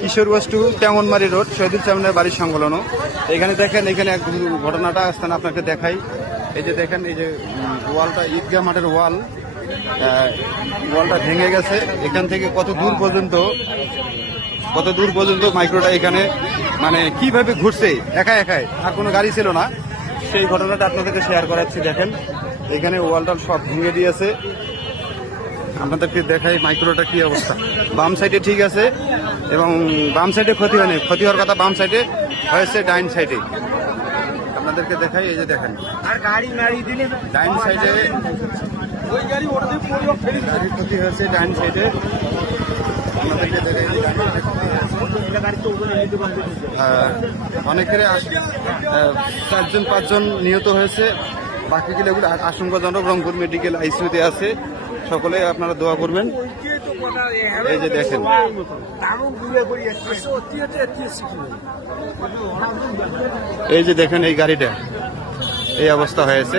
Kishoreganj two তেমনমারি road Shahidul সামনের বাড়ির সংলগ্ন। এখানে দেখেন, এখানে এক ঘটনাটা আসতেন আপনাকে দেখাই। এই যে দেখেন, এই যে ওয়ালটা, ঈদগাহ মাঠের ওয়ালটা ভেঙে গেছে। এখান থেকে কত দূর পর্যন্ত মাইক্রোটা এখানে মানে কিভাবে ঘুরছে একাই আর কোনো গাড়ি ছিল না। সেই ঘটনাটা আপনাদেরকে শেয়ার করাচ্ছি। দেখেন এখানে ওয়ালটা সব ভেঙে দিয়েছে। আপনাদেরকে দেখাই মাইক্রোটা কি অবস্থা। বাম সাইডে ঠিক আছে এবং বাম সাইডে ক্ষতি হয়নি, ক্ষতি হওয়ার কথা বাম সাইডে হয়েছে ডাইন সাইডে। আপনাদেরকে দেখাই, এই যে দেখেন ডাইন সাইডে গাড়ির ক্ষতি হয়েছে, ডাইন সাইডে আপনাদেরকে দেখাই। অনেকের 4-5 জন নিহত হয়েছে, বাকিগুলো এগুলো আশঙ্কাজনক। রংপুর মেডিকেল আইসিইউতে আছে, সকলে আপনারা দোয়া করবেন। এই যে দেখেন, এই যে দেখেন এই গাড়িটা এই অবস্থা হয়েছে।